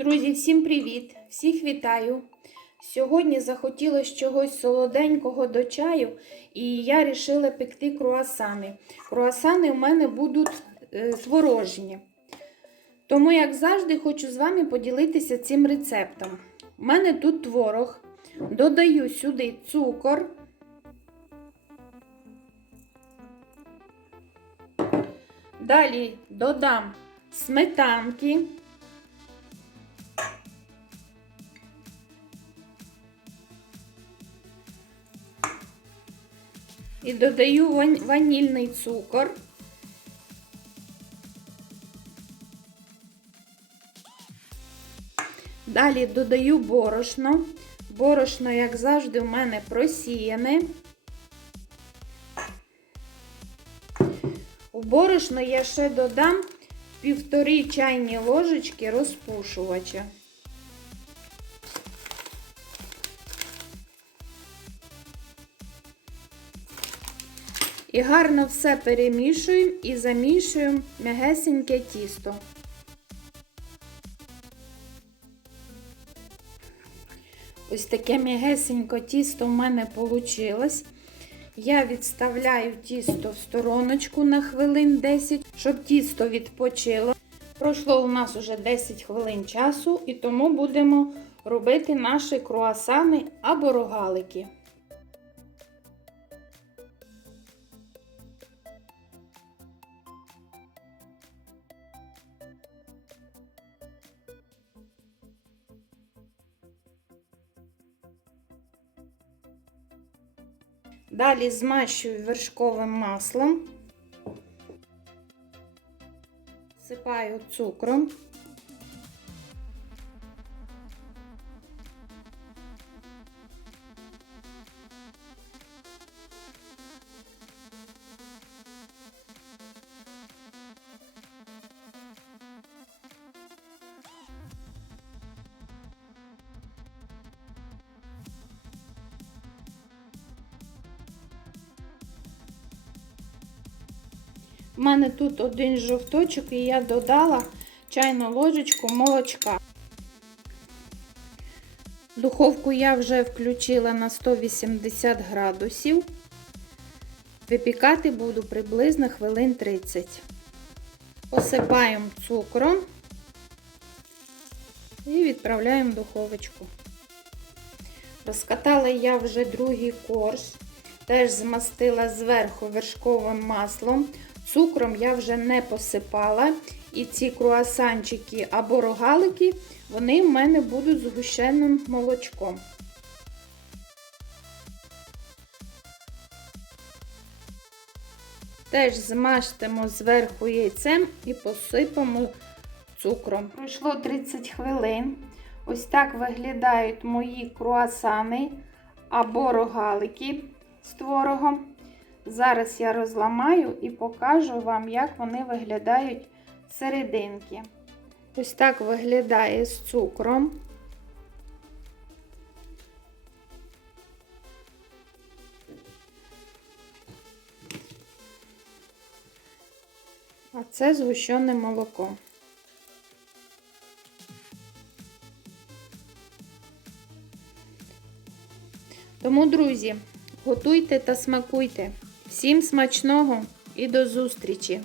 Друзі, всім привіт! Всіх вітаю! Сьогодні захотілося чогось солоденького до чаю, і я вирішила пекти круасани. Круасани у мене будуть е, творожні. Тому, як завжди, хочу з вами поділитися цим рецептом. У мене тут творог. Додаю сюди цукор. Далі додам сметанки. І додаю ван- ванільний цукор. Далі додаю борошно. Борошно, як завжди, у мене просіяне. У борошно я ще додам півтори чайні ложечки розпушувача. І гарно все перемішуємо і замішуємо м'ягесеньке тісто. Ось таке м'ягесенько тісто в мене вийшло. Я відставляю тісто в стороночку на хвилин 10, щоб тісто відпочило. Пройшло у нас вже 10 хвилин часу, і тому будемо робити наші круасани або рогалики. Далі змащую вершковим маслом, сипаю цукром. У мене тут один жовточок і я додала чайну ложечку молочка. Духовку я вже включила на 180 градусів. Випікати буду приблизно хвилин 30. Посипаємо цукром і відправляємо в духовочку. Розкатала я вже другий корж, теж змастила зверху вершковим маслом. Цукром я вже не посипала. І ці круасанчики або рогалики, вони в мене будуть з гущеним молочком. Теж змажтемо зверху яйцем і посипемо цукром. Пройшло 30 хвилин. Ось так виглядають мої круасани або рогалики з творогом. Зараз я розламаю і покажу вам, як вони виглядають серединки. Ось так виглядає з цукром. А це згущене молоко. Тому, друзі, готуйте та смакуйте. Всім смачного і до зустрічі!